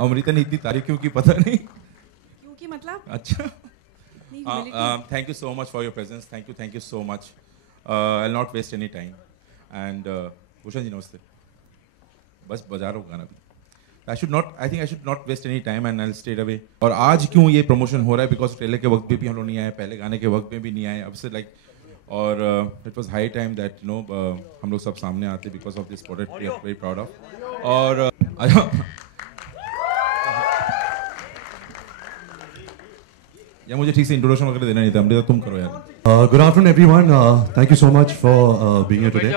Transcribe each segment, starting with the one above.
अमृता ने इतनी तारीफ क्यों की पता नहीं क्योंकि मतलब अच्छा thank you so much for your presence. Thank you so much. I'll not waste any time. And Bhushan ji नमस्ते. बस बजा रहा हूँ गाना भी. I think I should not waste any time and I'll stay away. और आज क्यों ये प्रमोशन हो रहा है? Because ट्रेलर के वक्त भी हम लोग नहीं आए, पहले गाने के वक्त में भी नहीं आए. अब से like और it was high time that you know हम लोग सब सामने आते because of this product we are very proud of. और या मुझे ठीक से इंट्रोडक्शन वगैरह देना नहीं था. अमृता तुम करो यार. Good afternoon everyone. Thank you so much for being here today.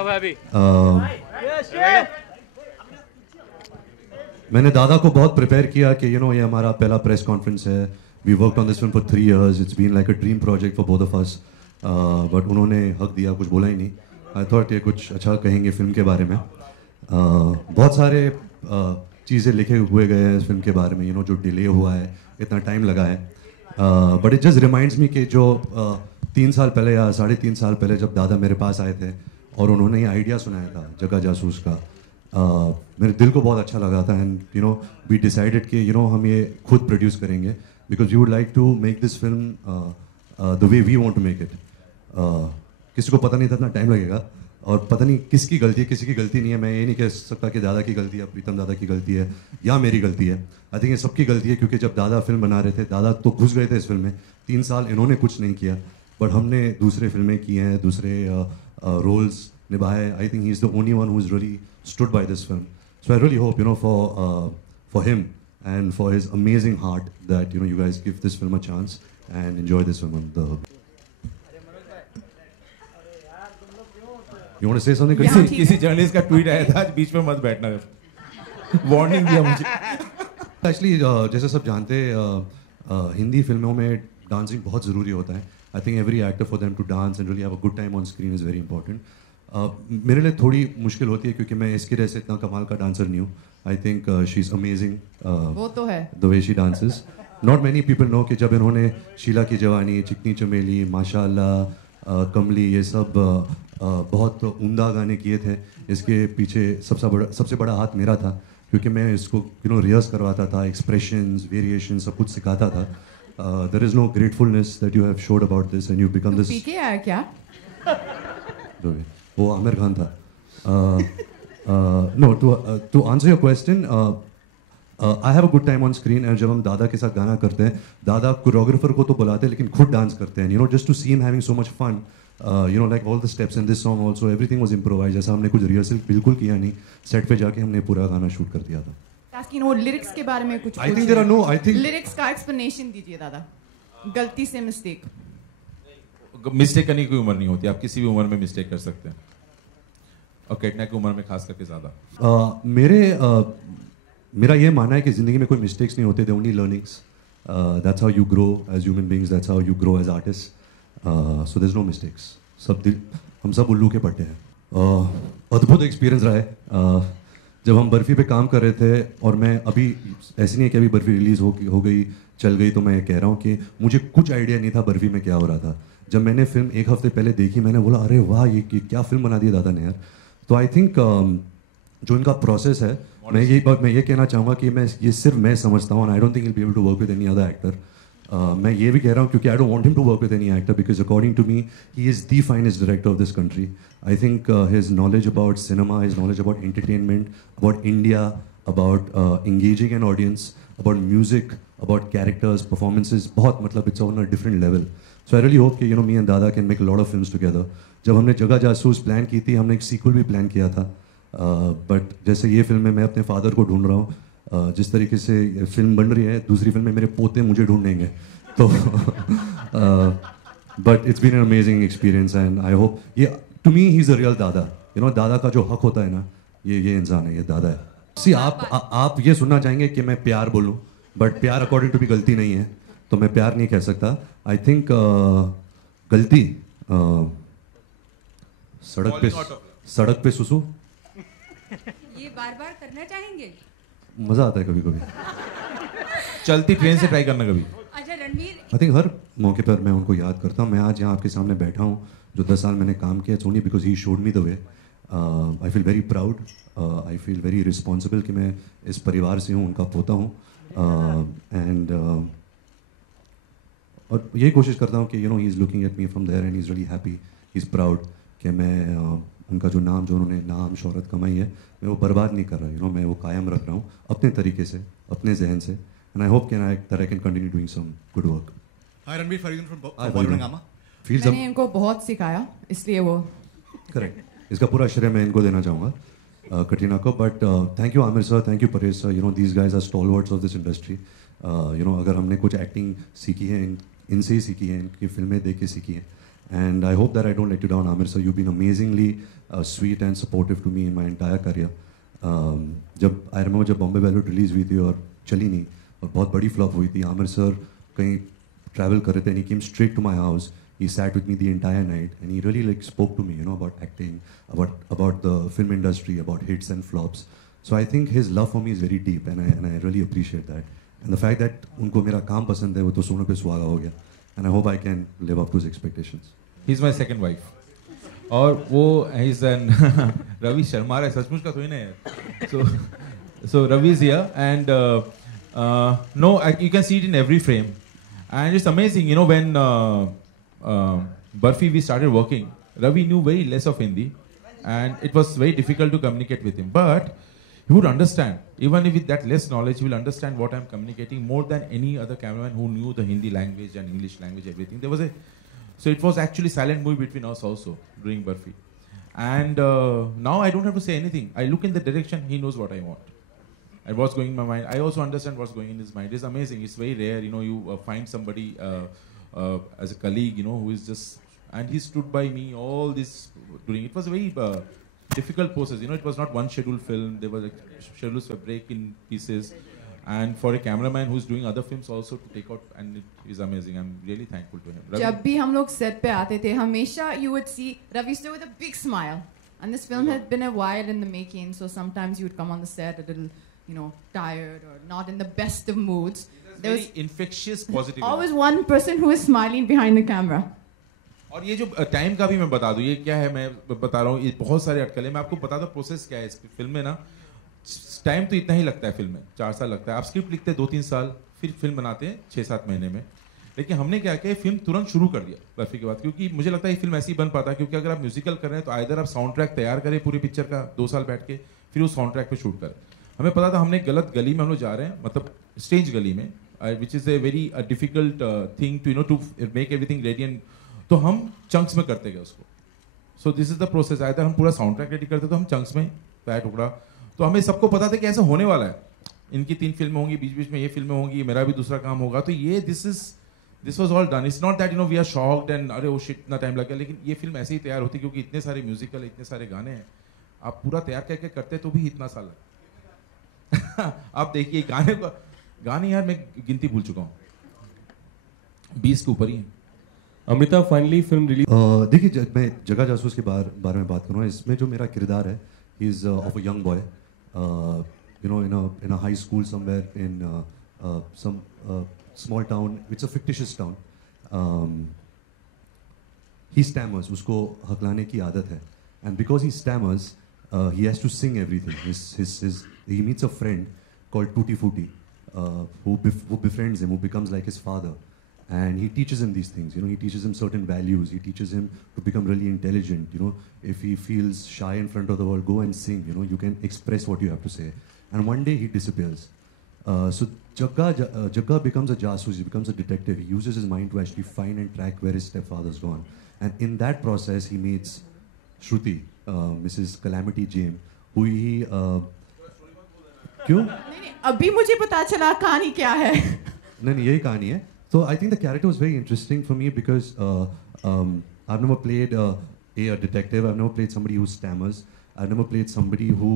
मैंने दादा को बहुत प्रिपेयर किया कि you know ये हमारा पहला प्रेस कॉन्फ्रेंस है. We worked on this film for 3 years. It's been like a dream project for both of us. But उन्होंने हक दिया, कुछ बोला ही नहीं. I thought ये कुछ अच्छा कहेंगे फिल्म के बारे में. बहुत सारे चीज़ें लिखे हुए गए हैं इस फिल्म के बारे में, you know, जो डिले हुआ है, इतना टाइम लगा है. But it just reminds me कि जो 3 साल पहले या 3.5 साल पहले जब दादा मेरे पास आए थे और उन्होंने ये आइडिया सुनाया था जगह जासूस का, मेरे दिल को बहुत अच्छा लगा था. And you know we decided कि यू नो हम ये खुद प्रोड्यूस करेंगे because we would like to make this film the way we want to make it. किसी को पता नहीं था इतना टाइम लगेगा और पता नहीं किसकी गलती है, किसी की गलती नहीं है. मैं ये नहीं कह सकता कि दादा की गलती है, प्रीतम दादा की गलती है या मेरी गलती है. आई थिंक ये सबकी गलती है क्योंकि जब दादा फिल्म बना रहे थे, दादा तो घुस गए थे इस फिल्म में. 3 साल इन्होंने कुछ नहीं किया बट हमने दूसरे फिल्में की हैं, दूसरे रोल्स निभाए. I think he is the only one who is really stood by this film. So I really hope you know for him and for his amazing heart that you know you guys give this film a chance and enjoy this film on the. You want to say something? किसी journalist का tweet आया था आज बीच में मत बैठना. Warning दिया मुझे. एक्चुअली जैसे सब जानते हैं हिंदी फिल्मों में डांसिंग बहुत ज़रूरी होता है. I think every actor for them to dance and really have a good time on screen is very important. मेरे लिए थोड़ी मुश्किल होती है क्योंकि मैं इसकी वजह से इतना कमाल का डांसर नहीं हूँ. I think she is amazing. वो तो है. The way she dances. Not many people know कि जब इन्होंने शीला की जवानी, चिकनी चमेली, माशाल्लाह, कमली, ये सब बहुत उम्दा गाने किए थे. इसके पीछे सबसे बड़ा हाथ मेरा था क्योंकि मैं इसको यू नो रिहर्स करवाता था, एक्सप्रेशंस, वेरिएशन सब कुछ सिखाता था. There is no gratefulness that you have showed about this and you become this. PK आया क्या? वो आमिर खान था. No to answer your question, I have a good time on screen. And जब हम दादा के साथ गाना करते हैं, दादा कोरियोग्राफर को तो बुलाते हैं लेकिन खुद डांस करते हैं. You know just to see him having so much fun. You know like all the steps in this song also everything was improvise. ऐसा हमने कुछ रिहर्सल बिल्कुल किया नहीं. सेट पे जाके हमने पूरा गाना शूट कर दिया था. ताकि नो लिरिक्स के बारे में कुछ. I think there are no. I think lyrics का एक्सप्लेनेशन दीजिए दादा. गलती से मिस्टेक. मिस्टेक करने की कोई उम्र नहीं होती. आप किसी भी उम्र में मिस्टेक कर सकते हैं और कैटना की उम्र में खास करके ज़्यादा. मेरा ये मानना है कि ज़िंदगी में कोई मिस्टेक्स नहीं होते. They only learnings. That's how you grow as human beings. That's how you grow as artist. So there is no mistakes. हम सब उल्लू के पट्टे हैं. अद्भुत एक्सपीरियंस रहा है. जब हम बर्फ़ी पे काम कर रहे थे और मैं अभी ऐसी नहीं है कि अभी बर्फ़ी रिलीज़ हो गई चल गई तो मैं कह रहा हूँ कि मुझे कुछ आइडिया नहीं था बर्फ़ी में क्या हो रहा था. जब मैंने फिल्म 1 हफ्ते पहले देखी, मैंने बोला अरे वाह ये क्या फिल्म बना दी दादा ने यार. तो आई थिंक जो इनका प्रोसेस है, मैं ये कहना चाहूँगा कि ये सिर्फ मैं समझता हूँ. I don't think will be able to work with any other actor. मैं ये भी कह रहा हूँ क्योंकि I don't want him to work with any actor because according to me he is the finest director of this country. I think his knowledge about cinema, his knowledge about entertainment, about India, about engaging an audience, about music, about characters, performances, बहुत मतलब it's on a different level. So I really hope कि you no me and दादा can make lot of films together. जब हमने जगह जासूस plan की थी, हमने एक सीक्वल भी प्लान किया था. बट जैसे ये फिल्म में मैं अपने फादर को ढूंढ रहा हूँ, जिस तरीके से फिल्म बन रही है, दूसरी फिल्म में मेरे पोते मुझे ढूंढेंगे. तो but it's been an amazing experience and I hope ये to me he is a real दादा. यू नो दादा का जो हक होता है ना, ये इंसान है, ये दादा है. सी आप ये सुनना चाहेंगे कि मैं प्यार बोलूँ, बट प्यार अकॉर्डिंग टू भी गलती नहीं है, तो मैं प्यार नहीं कह सकता. आई थिंक गलती सड़क पे सुसु. ये बार-बार करना चाहेंगे? मजा आता है कभी कभी. चलती ट्रेन से ट्राई करना कभी. अच्छा रणवीर, आई थिंक हर मौके पर मैं उनको याद करता हूँ. मैं आज यहाँ आपके सामने बैठा हूँ, जो 10 साल मैंने काम किया, it's only because he showed me the way. I feel very proud. I feel very responsible कि मैं इस परिवार से हूँ, उनका पोता हूँ. And और यही कोशिश करता हूँ कि he is looking at me from there and he's really happy, he's proud कि मैं उनका जो नाम, जो उन्होंने नाम शोहरत कमाई है, मैं वो बर्बाद नहीं कर रहा. मैं वो कायम रख रहा हूँ अपने तरीके से, अपने जहन से. And I hope that I can continue doing some good work. Hi, Ranveer Faridun from Hi, Bollywood Faridun. Hungama. Feels मैंने इनको बहुत सिखाया, इसलिए वो correct. इसका पूरा श्रेय मैं इनको देना चाहूँगा, कटरीना को. But thank you Amir sir, thank you Paresh sir. These guys are stalwarts of this industry. अगर हमने कुछ एक्टिंग सीखी है इनसे ही सीखी है, इनकी फिल्में देख के सीखी है. And I hope that I don't let you down, Amir sir. You've been amazingly sweet and supportive to me in my entire career. I remember जब बॉम्बे वेलवेट रिलीज हुई थी और चली नहीं और बहुत बड़ी फ्लॉप हुई थी, आमिर सर कहीं ट्रैवल कर रहे थे and he came straight to my house. He sat with me the entire night and he really spoke to me, about acting, about the film industry, about hits and flops. So I think his love for me is very deep and I really appreciate that. And the fact that उनको मेरा काम पसंद है, वो तो सोने पे सुहागा हो गया. And I hope I can live up to his expectations. He's my second wife. और वो he's an रवि शर्मा है, सचमुच का तो ही नहीं है. So Ravi is here and no, you can see it in every frame. And it's amazing, when Barfi we started working, Ravi knew very less of Hindi and it was very difficult to communicate with him. But he would understand, even if with that less knowledge, he will understand what I'm communicating more than any other cameraman who knew the Hindi language and English language, everything. So it was actually silent movie between us also during Barfi. And now I don't have to say anything. I look in the direction, he knows what I want. And what's going in my mind. I also understand what's going in his mind. It's amazing. It's very rare, you find somebody as a colleague, who is just, and he stood by me all this during. It was a very difficult process. It was not one scheduled film. There was schedules were break in pieces. And for a cameraman who's doing other films also to take out, and it is amazing. I'm really thankful to him. Ravi? जब भी हम लोग set पे आते थे, हमेशा you would see Ravi sir with a big smile. And this film had been a while in the making, so sometimes you would come on the set a little, tired or not in the best of moods. There was infectious positivity. Always one person who is smiling behind the camera. और ये जो time का भी मैं बता दूं, ये क्या है, मैं बता रहा हूँ, ये बहुत सारे अटकलें, मैं आपको बता दूं प्रोसेस क्या है इस फिल्म में ना. टाइम तो इतना ही लगता है फिल्म में, 4 साल लगता है. आप स्क्रिप्ट लिखते हैं 2-3 साल, फिर फिल्म बनाते हैं 6-7 महीने में. लेकिन हमने क्या किया, फिल्म तुरंत शुरू कर दिया बर्फी के बाद, क्योंकि मुझे लगता है ये फिल्म ऐसी बन पाता है, क्योंकि अगर आप म्यूजिकल कर रहे हैं तो आइदर आप साउंड ट्रैक तैयार करें पूरी पिक्चर का 2 साल बैठ के, फिर उस साउंड ट्रैक पे शूट करें. हमें पता था हमने गलत गली में हम लोग जा रहे हैं, मतलब स्ट्रेंज गली में, which is a very difficult thing to make everything ready. And तो हम चंक्स में करते गए उसको. So this is the process. आया था हम पूरा साउंड ट्रैक रेडी करते तो हम चंक्स में पैर टुकड़ा. तो हमें सबको पता था कि ऐसा होने वाला है, इनकी 3 फिल्में होंगी, बीच बीच में ये फिल्में होंगी, मेरा भी दूसरा काम होगा. तो ये this was all done. It's not that we are shocked and अरे वो शिट इतना टाइम लग गया. लेकिन ये फिल्म ऐसे ही तैयार होती क्योंकि इतने सारे म्यूजिकल, इतने सारे गाने हैं. आप पूरा तैयार करके करते तो भी इतना साल आप देखिए गाने यार मैं गिनती भूल चुका हूँ, 20 के ऊपर ही है. Amrita finally film release. देखिए मैं जगह जासूस के बारे में बात करूँगा. इसमें जो मेरा किरदार है, he is of a young boy, in a high school somewhere in some small town. It's a fictitious town. He stammers, उसको हकलाने की आदत है. And because he stammers, he has to sing everything. He meets a friend called Tutti Frutti, who befriends him, who becomes like his father. And he teaches him these things, he teaches him certain values. He teaches him to become really intelligent. If he feels shy in front of the world, go and sing. You can express what you have to say. And one day he disappears. So Jagga becomes a jasus, he becomes a detective. He uses his mind to actually find and track where his stepfather's gone. And in that process, he meets Shruti, Mrs. Calamity James, who he... क्यों? नहीं, अभी मुझे पता चला कहानी क्या है. नहीं, यही कहानी है. So I think the character was very interesting for me because I've never played a detective. I've never played somebody who stammers. I've never played somebody who,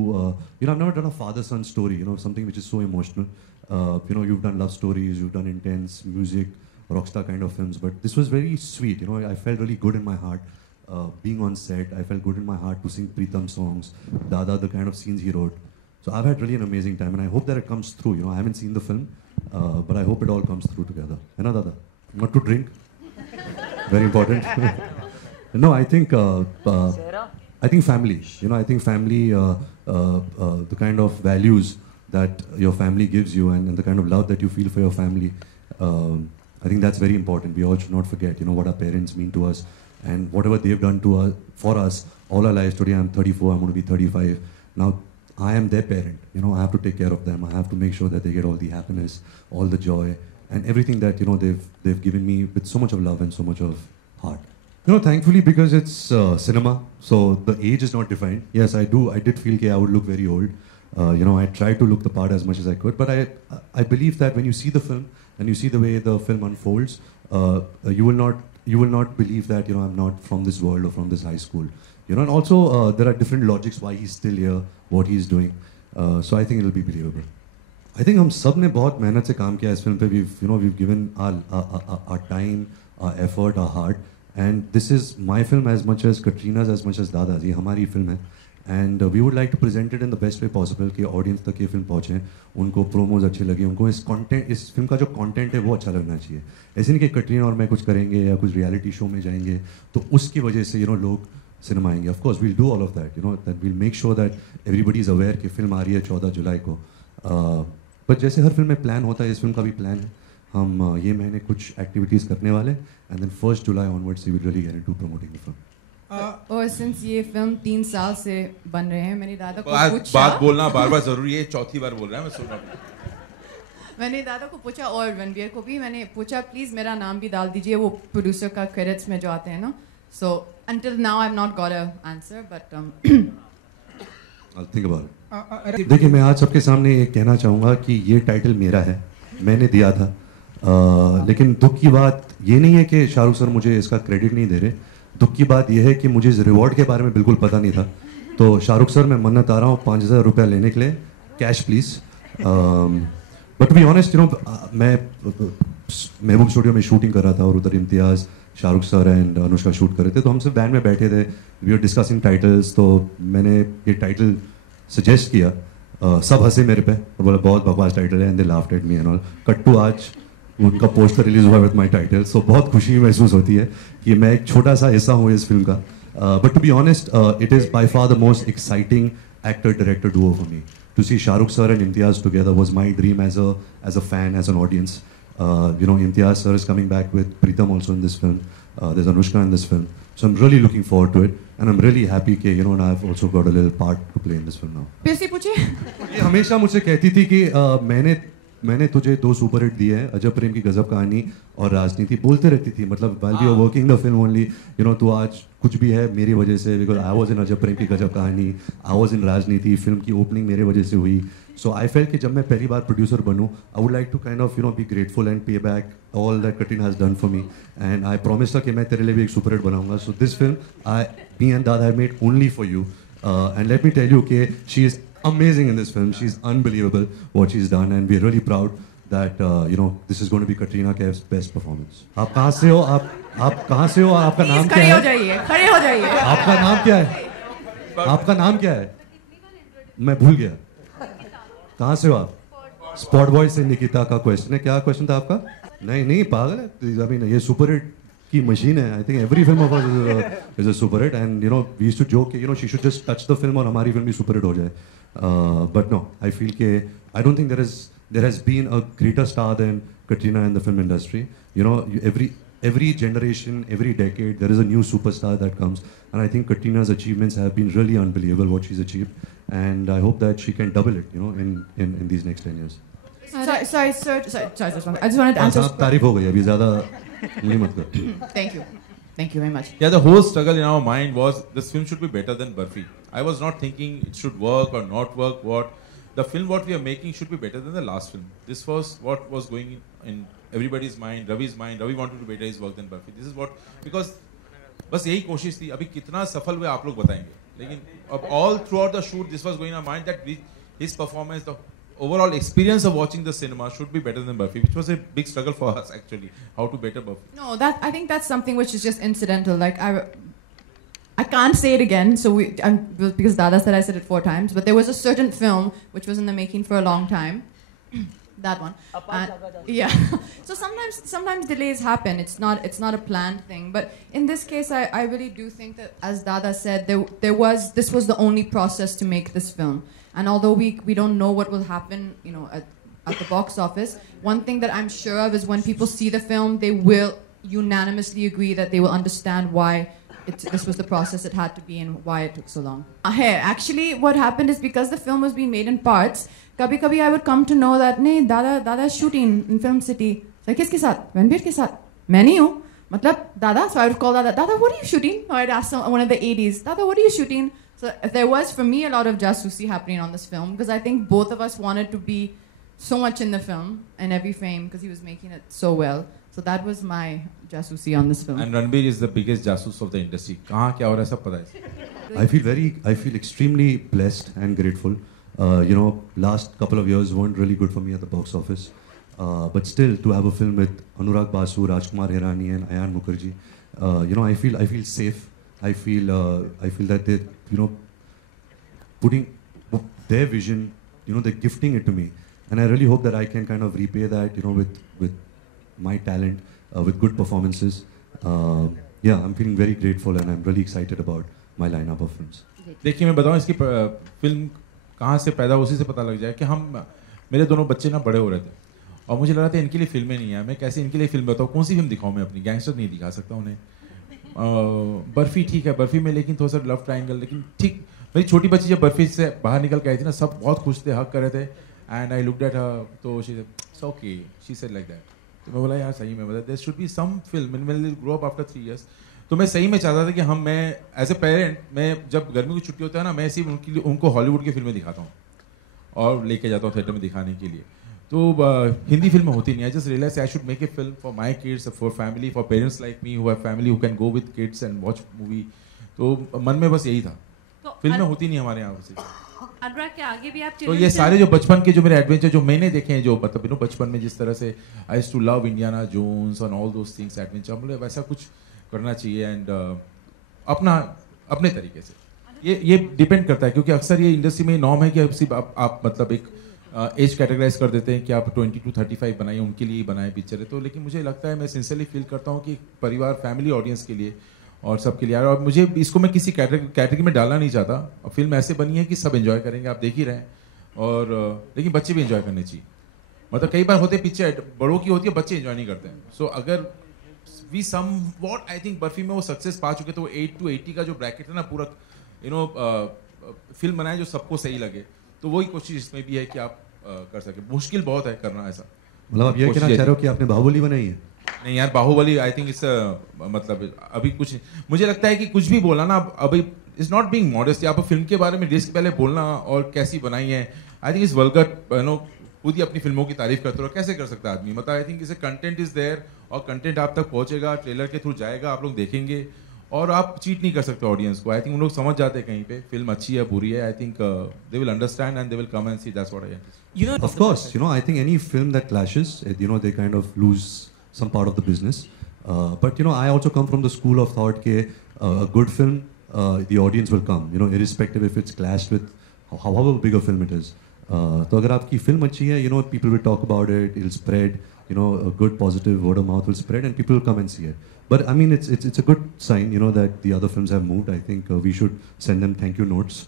I've never done a father-son story, something which is so emotional. You've done love stories, you've done intense music, rockstar kind of films, but this was very sweet. I felt really good in my heart being on set. I felt good in my heart to sing Pritam songs, Dada, the kind of scenes he wrote. So I've had really an amazing time, and I hope that it comes through. I haven't seen the film, but I hope it all comes through together. Hai na, Dada? Not to drink. Very important. No, I think I think family. You know, I think family, the kind of values that your family gives you, and the kind of love that you feel for your family. I think that's very important. We all should not forget, you know, what our parents mean to us, and whatever they've done to us, for us, all our lives. Today I'm 34. I'm going to be 35. Now I am their parent. You know, I have to take care of them. I have to make sure that they get all the happiness, all the joy, and everything that, you know, they've given me with so much of love and so much of heart. You know, thankfully, because it's cinema, so the age is not defined. Yes, I did feel that I would look very old. You know, I tried to look the part as much as I could, but I believe that when you see the film and you see the way the film unfolds, you will not believe that, you know, I'm not from this world or from this high school. You know, and also there are different logics why he's still here, what he's doing. So I think it'll be believable. I think हम सब ने बहुत मेहनत से काम किया इस film पे. We've given our time, our effort, our heart, and this is my film as much as Katrina's, as much as Dada's. ये हमारी फिल्म है, and we would like to present it in the best way possible कि audience तक ये film पहुँचे, उनको promos अच्छे लगे, उनको इस फिल्म का जो content है वो अच्छा लगना चाहिए. ऐसे नहीं कि कटरीना और मैं कुछ करेंगे या कुछ reality show में जाएंगे तो उसकी वजह से, you know, लोग सिनेमा आएंगे. Of course we'll do all of that, you know, that we'll make sure that everybody is aware कि फिल्म आ रही है 14 जुलाई को. बट जैसे हर फिल्म में प्लान होता है, इस फिल्म का भी प्लान है. हम ये महीने कुछ एक्टिविटीज़ करने वाले, and then 1 July onwards we will really get into promoting the film. और सिंस ये फिल्म 3 साल से बन रहे हैं, मैंने दादा को पूछा, बात बोलना बार-बार जरूरी है, चौथी बार बोल रहा है, मैं सुन रहा हूं. मैंने दादा को पूछा और रणवीर को भी मैंने पूछा, प्लीज मेरा नाम भी डाल दीजिए वो प्रोड्यूसर का क्रेडिट्स में जो आते हैं ना. सो until now I've not got a answer, but I'll think about it. देखिए, मैं आज सबके सामने ये कहना चाहूँगा कि ये टाइटल मेरा है, मैंने दिया था. लेकिन दुख की बात ये नहीं है कि शाहरुख सर मुझे इसका क्रेडिट नहीं दे रहे. दुख की बात ये है कि मुझे इस रिवॉर्ड के बारे में बिल्कुल पता नहीं था. तो शाहरुख सर, मैं मन्नत आ रहा हूँ 5,000 रुपया लेने के लिए, cash please. But to be honest, you know, मैं महबूब स्टूडियो में शूटिंग कर रहा था और उधर Imtiaz, Shahrukh sir and Anushka shoot कर रहे थे. तो हम सब बैंड में बैठे थे, वी आर डिस्कसिंग टाइटल्स. तो मैंने ये टाइटल सजेस्ट किया, सब हंसे मेरे पे और बोला बहुत बकवास टाइटल है, and they laughed at me and all. कट्टू आज उनका पोस्टर रिलीज हुआ विद माय टाइटल. सो बहुत खुशी महसूस होती है कि मैं एक छोटा सा हिस्सा हूँ इस फिल्म का. But to be honest, it is by far the most exciting actor director duo for me. To see Shahrukh sir and Imtiaz together was my dream as a fan, as an audience. You know, Imtiaz sir is coming back with Pritam also in this film. There's Anushka in this film. So I'm really looking forward to it. And I'm really happy that, you know, and I've also got a little part to play in this film now. फिर से पूछिए. ये हमेशा मुझसे कहती थी कि मैंने तुझे 2 सुपर हिट दिए हैं, अजब प्रेम की गजब कहानी और राजनीति. बोलते रहती थी, मतलब while we are working the film only, you know, तो आज कुछ भी है मेरी वजह से, because I was in अजब प्रेम की गजब कहानी, I was in राजनीति. फिल्म की ओपनिंग मेरे वजह से हुई. So I felt कि जब मैं पहली बार producer बनूं, I would like to kind of, you know, be grateful and pay back all that Katrina has done for me. And I promised her कि मैं तेरे लिए भी एक सुपर हिट बनाऊंगा. So this film, me and Dada have made only for you. And let me tell you कि she is amazing in this film. She's unbelievable what she's done, and we're really proud that you know, this is going to be Katrina Kaif's best performance. आप कहाँ से हो? आप कहाँ से हो? आपका नाम क्या है? खड़े हो जाइए, खड़े हो जाइए. आपका नाम क्या है? आपका नाम क्या है? मैं भूल गया. कहाँ से हो आप? स्पॉट बॉय से निकिता का क्वेश्चन है. क्या क्वेश्चन था आपका? नहीं पागल है. I mean, ये सुपर हिट की मशीन है. I think every film of us is a super hit, and you know we used to joke कि you know she should just touch the film और हमारी फिल्म भी super hit हो जाए. But no, I feel के आई don't think there has been a greater star than Katrina in the film industry. You know, every generation, every decade, there is a new superstar that comes, and I think Katrina's achievements have been really unbelievable. What she's achieved, and I hope that she can double it, you know, in these next 10 years. Sorry, sir. Sorry, just one. I just wanted to answer. तारीफ हो गई, अभी ज़्यादा नहीं मत कर. Thank you very much. Yeah, the whole struggle in our mind was this film should be better than Barfi. I was not thinking it should work or not work. The film what we are making should be better than the last film. This was what was going in everybody's mind, Ravi's mind. Ravi wanted to better his work than Barfi. This is what, because बस यही कोशिश थी. अभी कितना सफल हुए आप लोग बताएंगे. लेकिन अब all throughout the shoot, this was going in our mind that his performance, the overall experience of watching the cinema should be better than Barfi, which was a big struggle for us actually. How to better Barfi. No, I think that's something which is just incidental. Like I can't say it again, so because Dada said I said it 4 times, but there was a certain film which was in the making for a long time. That one. Yeah. So sometimes delays happen. It's not a planned thing. But in this case, I really do think that, as Dada said, this was the only process to make this film. And although we don't know what will happen, you know, at the box office, one thing that I'm sure of is when people see the film, they will unanimously agree that they will understand why this was the process it had to be and why it took so long. Hey, actually, what happened is because the film was being made in parts, kabhi I would come to know that, nahi, Dada is shooting in Film City. So, किसके साथ? Ranbir के साथ. मैं नहीं हूँ. मतलब, Dada. So I would call Dada, what are you shooting? Or I'd ask one of the 80s, Dada, what are you shooting? So there was, for me, a lot of jasusi happening on this film because I think both of us wanted to be so much in the film, in every frame, because he was making it so well. So that was my jasusi on this film. And Ranbir is the biggest jasus of the industry. कहाँ क्या हो रहा है सब पता है. I feel extremely blessed and grateful. You know, last couple of years weren't really good for me at the box office. But still, to have a film with Anurag Basu, Rajkumar Hirani, and Ayan Mukherjee, you know, I feel safe. I feel that they, you know, putting their vision, you know, they're gifting it to me, and I really hope that I can kind of repay that, you know, with my talent, with good performances. Yeah, I'm feeling very grateful, and I'm really excited about my lineup of films. देखिए मैं बताऊँ इसकी film कहाँ से पैदा उसी से पता लग जाए कि मेरे दोनों बच्चे ना बड़े हो रहे थे और मुझे लग रहा था इनके लिए फिल्में नहीं है. मैं कैसे इनके लिए फिल्म बताऊँ, कौन सी फिल्म दिखाऊँ मैं अपनी? गैंगस्टर नहीं दिखा सकता उन्हें. बर्फी ठीक है, बर्फी में लेकिन थोड़ा सा लव ट्रायंगल, लेकिन ठीक. मेरी छोटी बच्ची जब बर्फी से बाहर निकल के आई थी ना, सब बहुत खुश थे, हक कर रहे थे. And I looked at her, तो she said okay, she said like that. तो मैं बोला यार सही में, मतलब there should be some film when we grow up after 3 years. तो मैं सही में चाहता था कि मैं एज ए पेरेंट, मैं जब गर्मी की छुट्टी होता है ना, मैं सिर्फ उनको हॉलीवुड की फिल्में दिखाता हूँ और लेके जाता हूँ थिएटर में दिखाने के लिए. तो हिंदी फिल्म होती नहीं है. Just realise I should make a film for my kids, for family, for parents like me who have family who can go with kids and watch movie. तो मन में बस यही था. तो फिल्में होती नहीं हमारे यहाँ से. अनुराग के आगे भी आप तो ये सारे जो बचपन के जो मेरे एडवेंचर जो मैंने देखे हैं, जो मतलब यू नो बचपन में जिस तरह से I used to love Indiana Jones and all those things adventure, मतलब वैसा कुछ करना चाहिए. एंड अपने तरीके से ये डिपेंड करता है, क्योंकि अक्सर ये इंडस्ट्री में नॉर्म है कि सिर्फ आप मतलब एक एज कैटेगराइज कर देते हैं कि आप 20 to 35 बनाइए, उनके लिए ही बनाए पिक्चर है. तो लेकिन मुझे लगता है, मैं सिंसियरली फील करता हूँ कि परिवार, फैमिली ऑडियंस के लिए और सबके लिए. और मुझे इसको मैं किसी कैटेगरी में डालना नहीं चाहता. और फिल्म ऐसे बनी है कि सब एंजॉय करेंगे, आप देख ही रहे हैं. और लेकिन बच्चे भी एंजॉय करने चाहिए. मतलब कई बार होते पिक्चर बड़ों की होती है, बच्चे एंजॉय नहीं करते हैं. सो अगर we somewhat I think Barfi में वो सक्सेस पा चुके, तो 8 to 80 का जो ब्रैकेट है ना पूरा, यू नो फिल्म बनाए जो सबको सही लगे. तो वही कोशिश इसमें भी है कि आप कर सके. मुश्किल बहुत है करना ऐसा. मतलब आप ये कहना चाह रहे हो कि आपने बाहुबली बनाई है? नहीं यार, बाहुबली आई थिंक इट्स मतलब अभी कुछ मुझे लगता है कि कुछ भी बोला ना अभी इज नॉट बीइंग मॉडेस्ट. आप फिल्म के बारे में रिस्क पहले बोलना और कैसी बनाई है, I think is vulgar. You know खुद ही अपनी फिल्मों की तारीफ करते रहो, कैसे कर सकता है आदमी? मतलब आई थिंक इसे कंटेंट इज देयर और कंटेंट आप तक पहुंचेगा, ट्रेलर के थ्रू जाएगा, आप लोग देखेंगे और आप चीट नहीं कर सकते ऑडियंस को. आई थिंक उन लोग समझ जाते हैं कहीं पे फिल्म अच्छी है बुरी है. I think they will understand and they will come and see. That's what I am. You know, Of course, you know, I think any film that clashes, you know, they kind of lose some part of the business. But you know, I also come from the school of thought that a good film, the audience will come, you know, irrespective if it's clashed with however big a film it is. तो अगर आपकी film अच्छी है, you know, people will talk about it, it'll spread, you know, a good positive word of mouth will spread and people will come and see it. But I mean, it's a good sign, you know, that the other films have moved. I think we should send them thank you notes,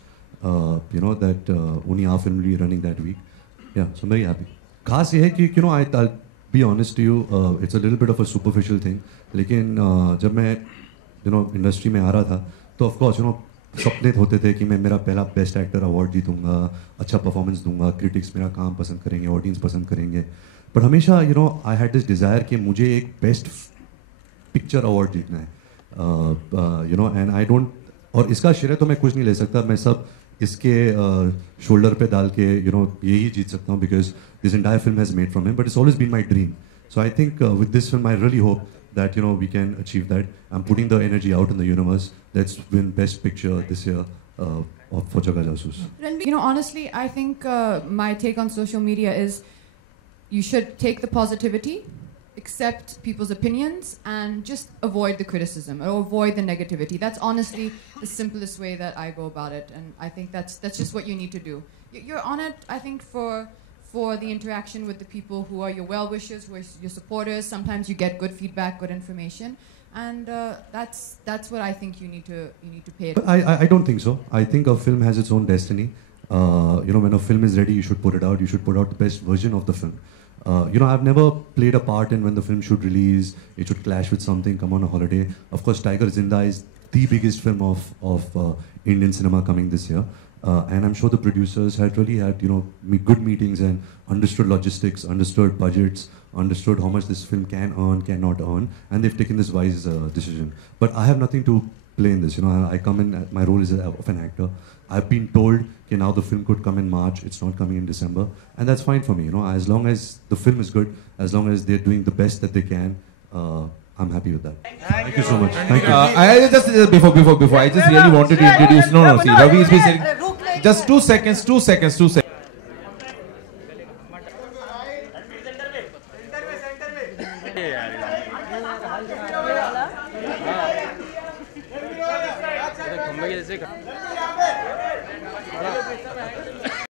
you know, that only our film will be running that week. Yeah, so I'm very happy. खास ये है कि you know, I'll be honest to you, it's a little bit of a superficial thing. लेकिन जब मैं you know industry में आ रहा था, तो of course you know सपने होते थे कि मैं मेरा पहला बेस्ट एक्टर अवार्ड जीतूंगा, अच्छा परफॉर्मेंस दूंगा, क्रिटिक्स मेरा काम पसंद करेंगे, ऑडियंस पसंद करेंगे. बट हमेशा you know I had this desire कि मुझे एक बेस्ट पिक्चर अवार्ड जीतना है. You know, and I don't, और इसका श्रेय तो मैं कुछ नहीं ले सकता. मैं सब इसके शोल्डर पे डाल के यू नो यही जीत सकता हूँ, because this entire film has made from him, but it's always been my dream. So I think with this film I really hope that you know we can achieve that. I'm putting the energy out in the universe. Let's win Best Picture this year for Jagga Jasoos. You know, honestly, I think my take on social media is you should take the positivity, accept people's opinions, and just avoid the criticism or avoid the negativity. That's honestly the simplest way that I go about it, and I think that's just what you need to do. You're on it, I think, for the interaction with the people who are your well-wishers, who are your supporters. Sometimes you get good feedback, good information, and that's what I think you need to pay. I don't think so. I think a film has its own destiny. When a film is ready, you should put it out. You should put out the best version of the film. I've never played a part in when the film should release, it should clash with something, come on a holiday. Of course, Tiger Zinda is the biggest film of Indian cinema coming this year. And I'm sure the producers had good meetings and understood logistics, understood budgets, understood how much this film can earn, cannot earn, and they've taken this wise decision. But I have nothing to play in this. I come in, my role is of an actor. I've been told now the film could come in March, it's not coming in December, and that's fine for me. As long as the film is good, as long as they're doing the best that they can, I'm happy with that. Thank you so much. Thank you. I just before I just really wanted to introduce. No, see, Ravi is saying just 2 seconds.